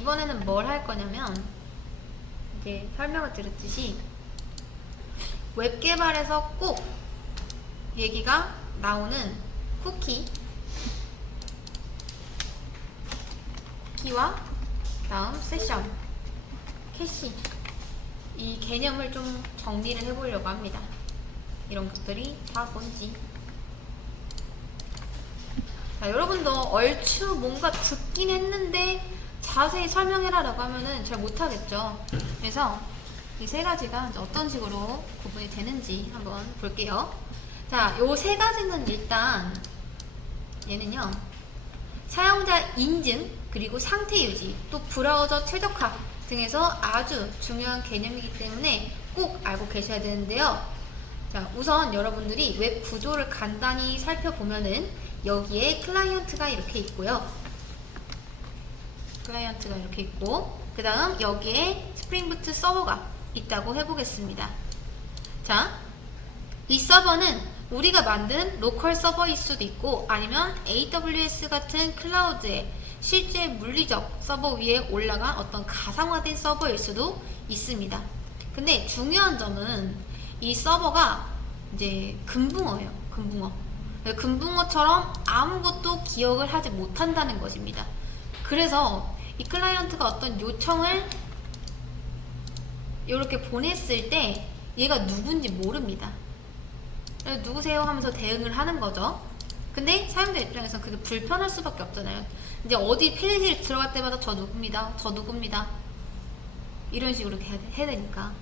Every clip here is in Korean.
이번에는 뭘 할 거냐면 이제 설명을 드렸듯이 웹 개발에서 꼭 얘기가 나오는 쿠키와 다음 세션, 캐시, 이 개념을 좀 정리를 해보려고 합니다. 이런 것들이 다 뭔지. 자, 여러분도 얼추 뭔가 듣긴 했는데 자세히 설명해라 라고 하면은 잘 못하겠죠. 그래서 이 세 가지가 이제 어떤 식으로 구분이 되는지 한번 볼게요. 자, 요 세 가지는 일단 얘는요, 사용자 인증, 그리고 상태 유지, 또 브라우저 최적화 등에서 아주 중요한 개념이기 때문에 꼭 알고 계셔야 되는데요. 자, 우선 여러분들이 웹 구조를 간단히 살펴보면은 여기에 클라이언트가 이렇게 있고요. 클라이언트가 이렇게 있고, 그 다음 여기에 스프링부트 서버가 있다고 해보겠습니다. 자, 이 서버는 우리가 만든 로컬 서버일 수도 있고 아니면 AWS 같은 클라우드의 실제 물리적 서버 위에 올라간 어떤 가상화된 서버일 수도 있습니다. 근데 중요한 점은 이 서버가 이제 금붕어예요. 금붕어처럼 아무것도 기억을 하지 못한다는 것입니다. 그래서 이 클라이언트가 어떤 요청을 이렇게 보냈을 때 얘가 누군지 모릅니다. 누구세요 하면서 대응을 하는 거죠. 근데 사용자 입장에서는 그게 불편할 수밖에 없잖아요. 이제 어디 페이지를 들어갈 때마다 저 누굽니다 이런 식으로 해야 되니까.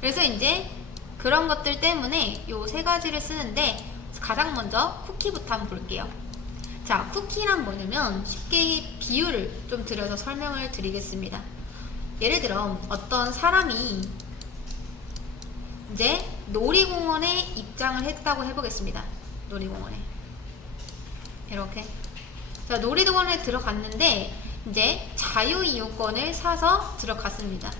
그래서 이제 그런 것들 때문에 요 세 가지를 쓰는데, 가장 먼저 쿠키부터 한번 볼게요. 자, 쿠키란 뭐냐면 쉽게 비유를 좀 들여서 설명을 드리겠습니다. 예를 들어 어떤 사람이 이제 놀이공원에 입장을 했다고 해보겠습니다. 놀이공원에 이렇게, 자, 놀이공원에 들어갔는데 이제 자유이용권을 사서 들어갔습니다.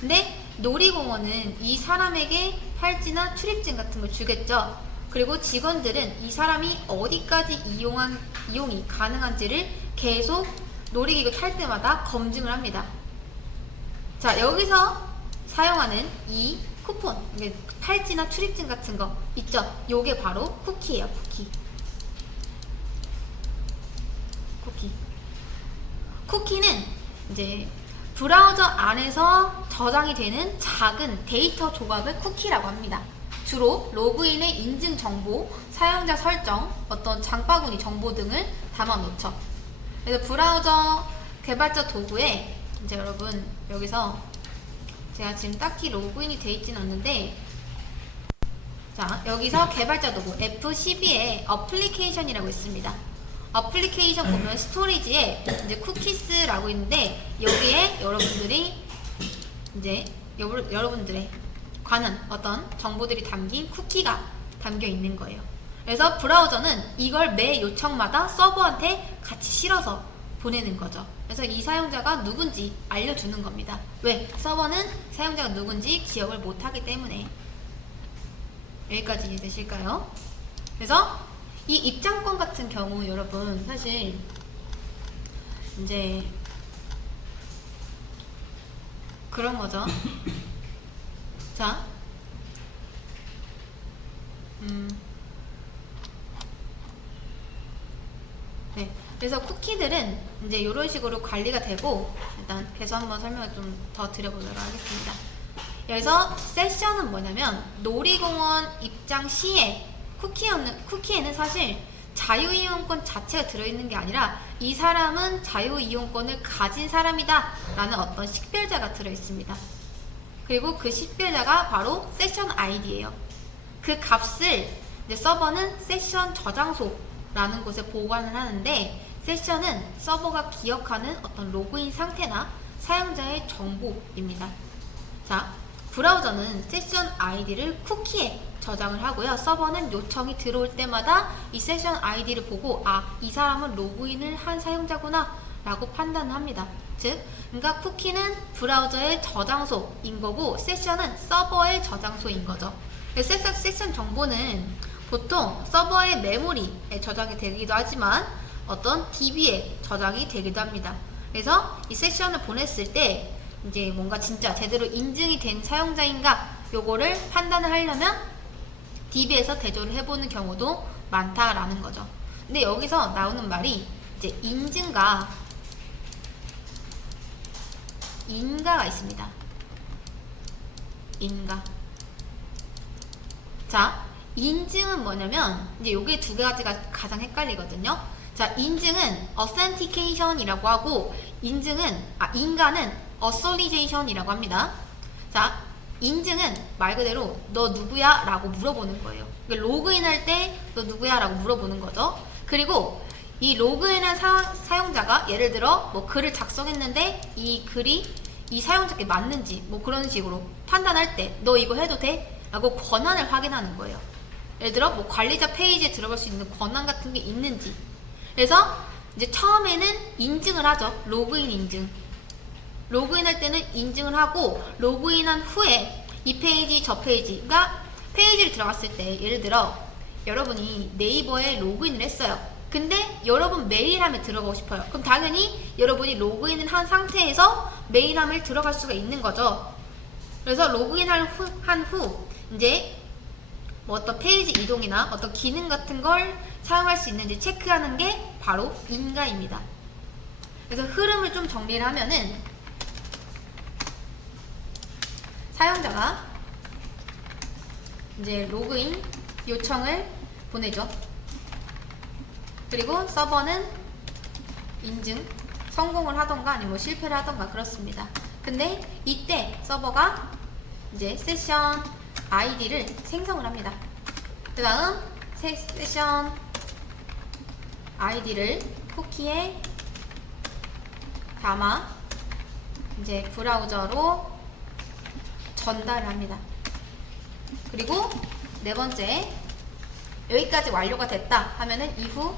근데 놀이공원은 이 사람에게 팔찌나 출입증 같은 걸 주겠죠. 그리고 직원들은 이 사람이 어디까지 이용이 가능한지를 계속 놀이기구 탈 때마다 검증을 합니다. 자, 여기서 사용하는 이 쿠폰, 팔찌나 출입증 같은 거 있죠? 요게 바로 쿠키예요. 쿠키는 이제 브라우저 안에서 저장이 되는 작은 데이터 조각을 쿠키라고 합니다. 주로 로그인의 인증 정보, 사용자 설정, 어떤 장바구니 정보 등을 담아 놓죠. 그래서 브라우저 개발자 도구에 이제 여러분 여기서 제가 지금 딱히 로그인이 돼 있지는 않는데, 자, 여기서 개발자 도구 F12에 어플리케이션이라고 있습니다. 어플리케이션 보면 스토리지에 이제 쿠키스라고 있는데, 여기에 여러분들이 이제 여러분들의 관한 어떤 정보들이 담긴 쿠키가 담겨 있는 거예요. 그래서 브라우저는 이걸 매 요청마다 서버한테 같이 실어서 보내는 거죠. 그래서 이 사용자가 누군지 알려주는 겁니다. 왜? 서버는 사용자가 누군지 기억을 못하기 때문에. 여기까지 이해되실까요? 그래서 이 입장권 같은 경우 여러분 사실 이제 그런 거죠. 자, 네. 그래서 쿠키들은 이제 이런 식으로 관리가 되고, 일단 계속 한번 설명을 좀 더 드려보도록 하겠습니다. 여기서 세션은 뭐냐면 놀이공원 입장 시에 쿠키에는 사실 자유이용권 자체가 들어있는 게 아니라 이 사람은 자유이용권을 가진 사람이다 라는 어떤 식별자가 들어있습니다. 그리고 그 식별자가 바로 세션 아이디예요. 그 값을 이제 서버는 세션 저장소라는 곳에 보관을 하는데, 세션은 서버가 기억하는 어떤 로그인 상태나 사용자의 정보입니다. 자, 브라우저는 세션 아이디를 쿠키에 저장을 하고요. 서버는 요청이 들어올 때마다 이 세션 아이디를 보고 이 사람은 로그인을 한 사용자구나 라고 판단을 합니다. 즉, 그러니까 쿠키는 브라우저의 저장소인 거고 세션은 서버의 저장소인 거죠. 세션 정보는 보통 서버의 메모리에 저장이 되기도 하지만 어떤 DB에 저장이 되기도 합니다. 그래서 이 세션을 보냈을 때 이제 뭔가 진짜 제대로 인증이 된 사용자인가 요거를 판단을 하려면 DB에서 대조를 해보는 경우도 많다라는 거죠. 근데 여기서 나오는 말이 이제 인증과 인가가 있습니다. 인가. 자, 인증은 뭐냐면 이제 요게 두 가지가 가장 헷갈리거든요. 자, 인증은 authentication이라고 하고 인가는 authorization이라고 합니다. 자, 인증은 말 그대로 너 누구야? 라고 물어보는 거예요. 그러니까 로그인할 때 너 누구야? 라고 물어보는 거죠. 그리고 이 로그인한 사용자가 예를 들어 뭐 글을 작성했는데 이 글이 이 사용자께 맞는지 뭐 그런 식으로 판단할 때 너 이거 해도 돼? 라고 권한을 확인하는 거예요. 예를 들어 뭐 관리자 페이지에 들어갈 수 있는 권한 같은 게 있는지. 그래서 이제 처음에는 인증을 하죠. 로그인 인증. 로그인할 때는 인증을 하고 로그인한 후에 이 페이지 저 페이지 그러니까 페이지를 들어갔을 때 예를 들어 여러분이 네이버에 로그인을 했어요. 근데 여러분 메일함에 들어가고 싶어요. 그럼 당연히 여러분이 로그인을 한 상태에서 메일함을 들어갈 수가 있는 거죠. 그래서 로그인한 후 이제 뭐 어떤 페이지 이동이나 어떤 기능 같은 걸 사용할 수 있는지 체크하는 게 바로 인가입니다. 그래서 흐름을 좀 정리를 하면은 사용자가 이제 로그인 요청을 보내죠. 그리고 서버는 인증 성공을 하던가 아니면 뭐 실패를 하던가 그렇습니다. 근데 이때 서버가 이제 세션 아이디를 생성을 합니다. 그 다음 세션 아이디를 쿠키에 담아 이제 브라우저로 전달을 합니다. 그리고 네 번째 여기까지 완료가 됐다 하면은 이후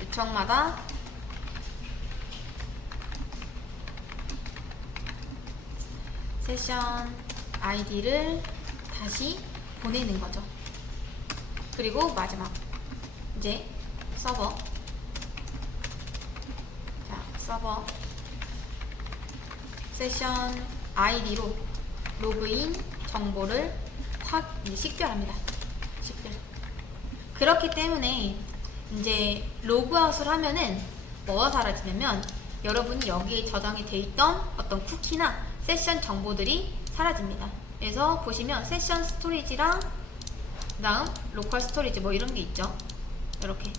요청마다 세션 아이디를 다시 보내는 거죠. 그리고 마지막 이제 서버 세션 아이디로 로그인 정보를 확 식별합니다. 식별. 그렇기 때문에 이제 로그아웃을 하면은 뭐가 사라지냐면 여러분이 여기에 저장이 돼 있던 어떤 쿠키나 세션 정보들이 사라집니다. 그래서 보시면 세션 스토리지랑 그다음 로컬 스토리지 뭐 이런 게 있죠. 이렇게.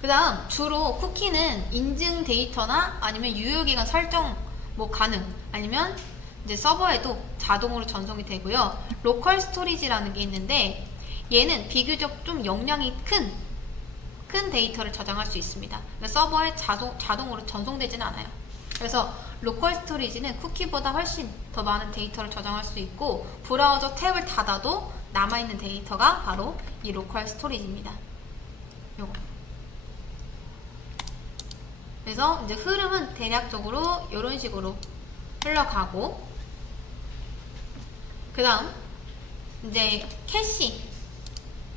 그 다음 주로 쿠키는 인증 데이터나 아니면 유효기간 설정 뭐 가능 아니면 이제 서버에도 자동으로 전송이 되고요. 로컬 스토리지라는 게 있는데 얘는 비교적 좀 용량이 큰 데이터를 저장할 수 있습니다. 그러니까 서버에 자동으로 전송되지는 않아요. 그래서 로컬 스토리지는 쿠키보다 훨씬 더 많은 데이터를 저장할 수 있고 브라우저 탭을 닫아도 남아있는 데이터가 바로 이 로컬 스토리지입니다. 요거. 그래서 이제 흐름은 대략적으로 이런 식으로 흘러가고 그 다음 이제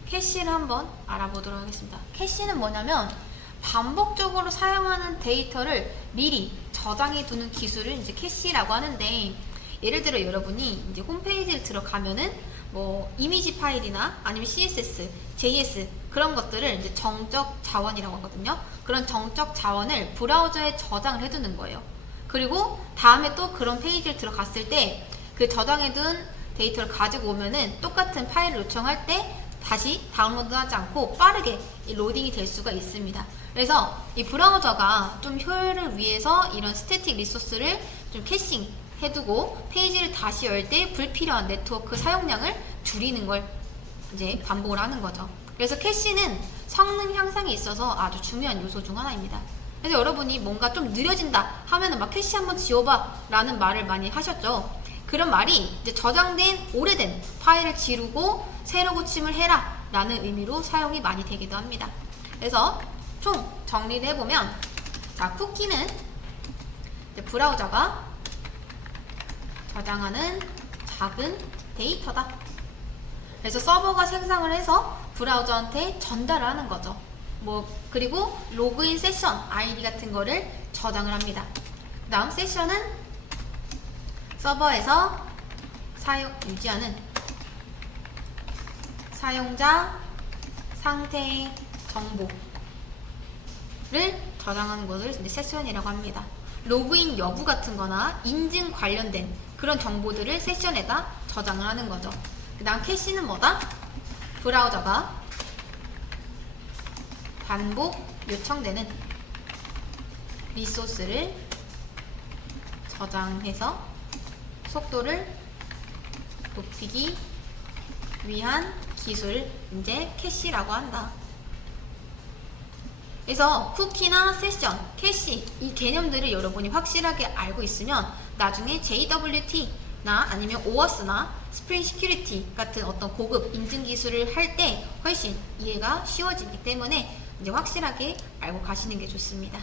캐시를 한번 알아보도록 하겠습니다. 캐시는 뭐냐면 반복적으로 사용하는 데이터를 미리 저장해 두는 기술을 이제 캐시라고 하는데 예를 들어 여러분이 이제 홈페이지를 들어가면은 뭐 이미지 파일이나 아니면 CSS, JS 그런 것들을 이제 정적 자원이라고 하거든요. 그런 정적 자원을 브라우저에 저장을 해두는 거예요. 그리고 다음에 또 그런 페이지를 들어갔을 때 그 저장해둔 데이터를 가지고 오면은 똑같은 파일을 요청할 때 다시 다운로드하지 않고 빠르게 로딩이 될 수가 있습니다. 그래서 이 브라우저가 좀 효율을 위해서 이런 스태틱 리소스를 좀 캐싱 해두고 페이지를 다시 열 때 불필요한 네트워크 사용량을 줄이는 걸 이제 반복을 하는 거죠. 그래서 캐시는 성능 향상에 있어서 아주 중요한 요소 중 하나입니다. 그래서 여러분이 뭔가 좀 느려진다 하면은 막 캐시 한번 지워봐 라는 말을 많이 하셨죠. 그런 말이 이제 저장된 오래된 파일을 지우고 새로 고침을 해라 라는 의미로 사용이 많이 되기도 합니다. 그래서 총 정리를 해보면 자, 쿠키는 이제 브라우저가 저장하는 작은 데이터다. 그래서 서버가 생성을 해서 브라우저한테 전달을 하는 거죠. 그리고 로그인 세션 아이디 같은 거를 저장을 합니다. 그 다음 세션은 서버에서 유지하는 사용자 상태 정보를 저장하는 것을 이제 세션이라고 합니다. 로그인 여부 같은 거나 인증 관련된 그런 정보들을 세션에다 저장을 하는 거죠. 그 다음 캐시는 뭐다? 브라우저가 반복 요청되는 리소스를 저장해서 속도를 높이기 위한 기술, 이제 캐시라고 한다. 그래서 쿠키나 세션, 캐시 이 개념들을 여러분이 확실하게 알고 있으면 나중에 JWT나 아니면 OAuth나 스프링 시큐리티 같은 어떤 고급 인증 기술을 할 때 훨씬 이해가 쉬워지기 때문에 이제 확실하게 알고 가시는 게 좋습니다.